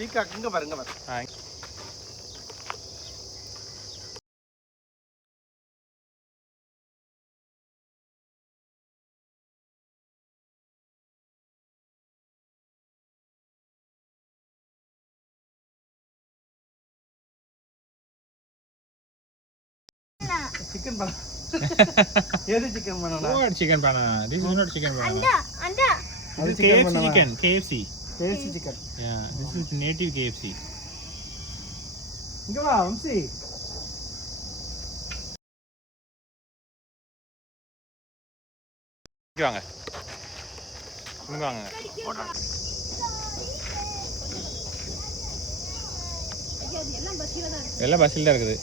Peacock இங்க பாருங்க chicken banana. Here is chicken banana. What chicken banana? This is not chicken banana. Anda. This is KFC chicken. KFC. KFC chicken. Yeah, this is native KFC. இங்க வா வம்சி. இங்க வாங்க. இங்க வாங்க. எல்லாம் பஸ்ஸில் தான் இருக்குது.